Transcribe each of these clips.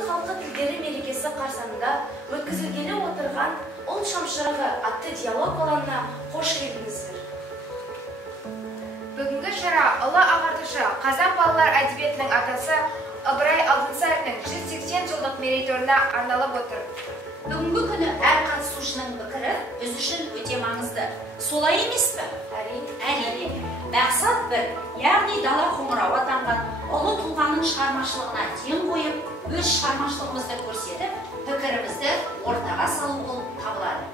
Түркістан халқы тілдері мерекесі қарсаңында өткізілгелі отырған ұлт шамшырағы атты диалог алаңына қош келдіңіздер. Бүгінгі шара ұлы ағартушы қазақ балалар әдебиетінің атасы Ыбырай Алтынсариннің 180 жылдық мерейтойына арналып отыр. Бүгінгі күні әр қатысушының пікірі біз үшін өте маңызды. Солай емес пе? Әрине. Мақсат бір, яғни дала қоңырауы атанған ұлы тұлғаның шығармашылығына ден қойып, өз шығармашылығымызды көрсетіп, пікірімізді ортаға салу болып табылады.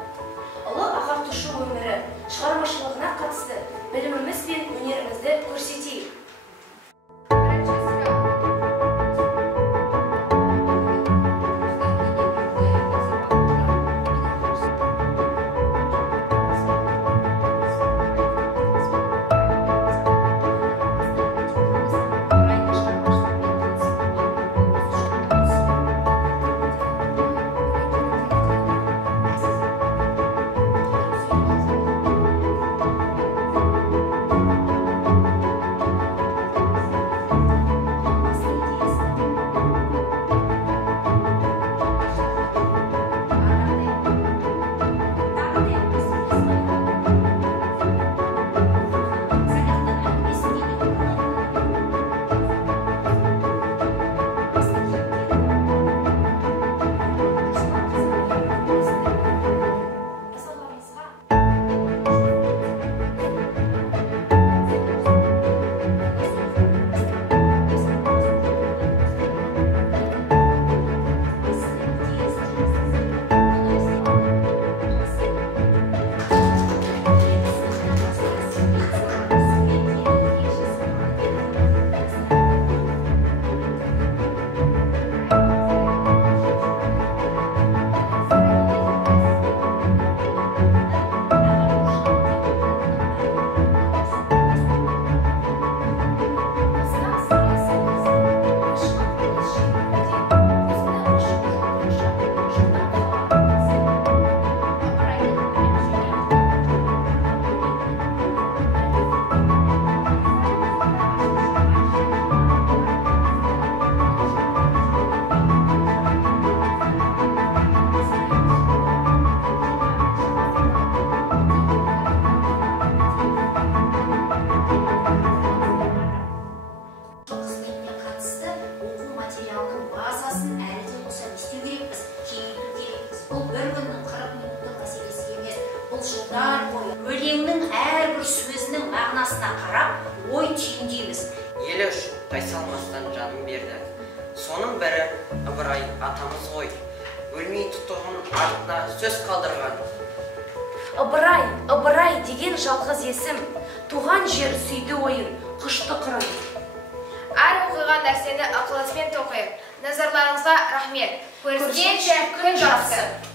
Ұлы ағартушы өмірі, шығармашылығына қатысты біліміміз бен өнерімізді көрсетейік. Өлеңнің әрбір сөзінің мағынасына қарап, ой түйіндейміз. Елі үшін тайсалмастан жанын берді. Соның бірі Ыбырай атамыз ғой. Өлмей тұтығын артына сөз қалдырған. Ыбырай деген жалғыз есім, туған жер сүйді ойын, құшты қырын. Әр оқиған нәрсені ықыласпен тоқиық. Назарларыңызға рахмет. Көріскенше күн жақсы.